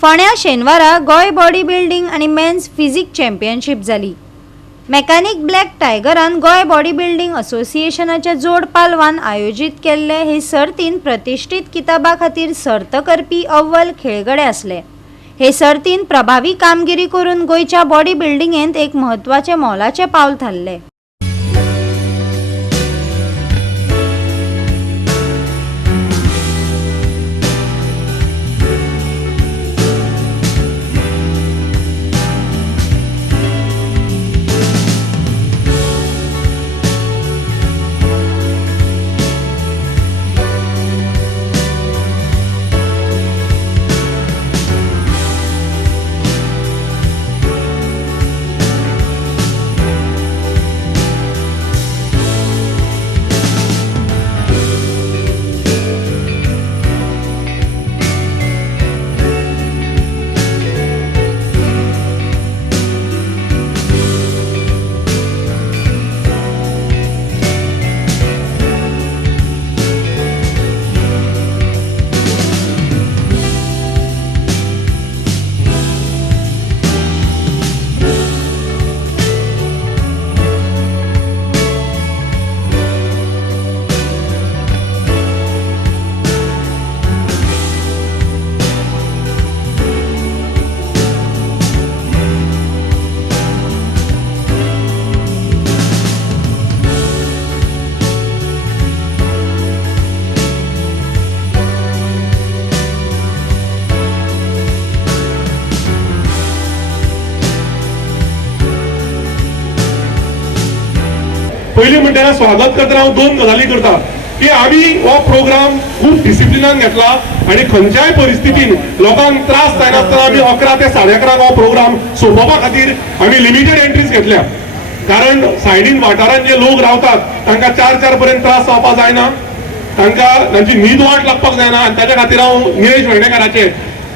फोंड्या शेनवारा गोय बॉडी बिल्डिंग आणि मेन्स फिजिक चॅम्पियनशीप जाली। मेकॅनिक ब्लॅक टायगरान गोय बॉडी बिल्डिंग असोसिएशनाच्या जोड पालवान आयोजित केल्ले हे सर्तीन प्रतिष्ठित किताबा खातीर सर्त करपी अव्वल खेळगडे असले। हे सर्तीन प्रभावी कामगिरी करून गोयच्या बॉडी बिल्डिंगेंत एक महत्वाचे मोलाचे पावल थारले। पहिले म्हणटा स्वागत करतना हांव दोन गजाली करता की आमी हो प्रोग्राम खूब डिसिप्लिनान घेतला आणि खंयच्याय परिस्थितीन लोकांक त्रास जायनासतना आमी 11 ते 11:30 हो प्रोग्राम सोंपोवपा खातीर आमी लिमिटेड एंट्रीज घेतल्या। कारण सायडीन वाठारांत जे लोक रावतात तांकां 4 पर्यंत त्रास जावपा जायना, तांकां तांची न्हीद वाट लागपाक जायना आनी ताच्या खातीर हांव निलेश वेर्णेकाराचे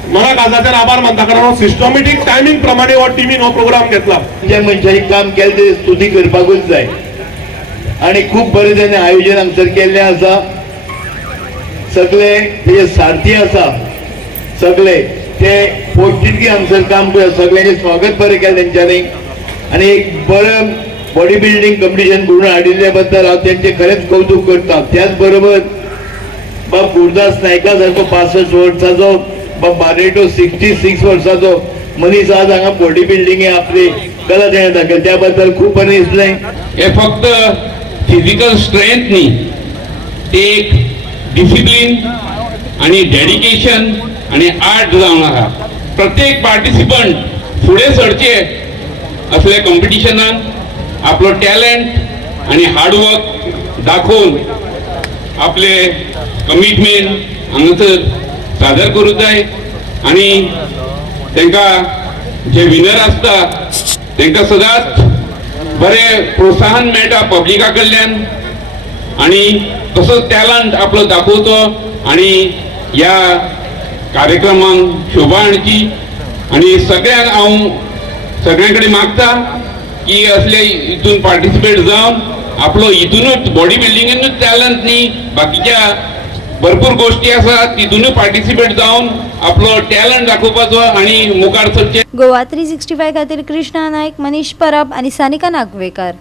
मनाकाजाच्यान आभार मानता। कारण हांव सिस्टमॅटीक टायमींग प्रमाणे हो टिमीन हो प्रोग्राम घेतला। ज्या मनशांनी काम केलें ते स्तुती करपाकूच जाय आणि खूप बरे तरेन आयोजन हांगसर केल्लें आसा। सगळे ते सारथी आसा, सगळे ते पोस्टिटकी हांगसर काम करता, सगळ्यांनी स्वागत बरें केलें तेंच्यांनी आणि एक बरें बॉडी बिल्डिंग कॉम्पिटिशन घडोवन हाडिल्ल्या बद्दल हांव तेंचें खरेंच कौतुक करता। त्याच बरोबर बाब गुरदास नायका सारको 65 वर्साचो, बाब बारेटो 66 वर्साचो मनीस आज हांगा बॉडी बिल्डिंगे आपली कला तेणें दाखयली, त्या बद्दल खूब बरें दिसलें। हे फक्त फिजिकल स्ट्रेंथ न्ही, ते एक डिसिप्लिन आणि डेडिकेशन आणि आर्ट जावन आहा। प्रत्येक पार्टिसिपंट फुडें सरचे असले कॉम्पिटिशनान आपलो टॅलेंट आणि हार्डवर्क दाखोवन आपले कमिटमेंट हांगासर सादर करूंक जाय आणि तांकां जे विनर आसता तांकां सदांच बरें प्रोत्साहन मेळटा पब्लिका कडल्यान आणि तसोच टॅलंट आपलो दाखोवचो आणि ह्या कार्यक्रमांक शोभा हाडची। आणि सगळ्यांक हांव सगळ्यां कडेन मागता की असले हितून पार्टिसिपेट जावन आपलो हितूनच बॉडी बिल्डिंगेनूच टॅलंट न्ही, बाकीच्या भरपूर गोष्टी आसा तितूनय पार्टिसिपेट जावन आपलो टॅलंट दाखोवपाचो आणि मुखार सरचे। गोवा 365 खातीर कृष्णा नायक, मनीष परब आणि सानिका नागवेकर।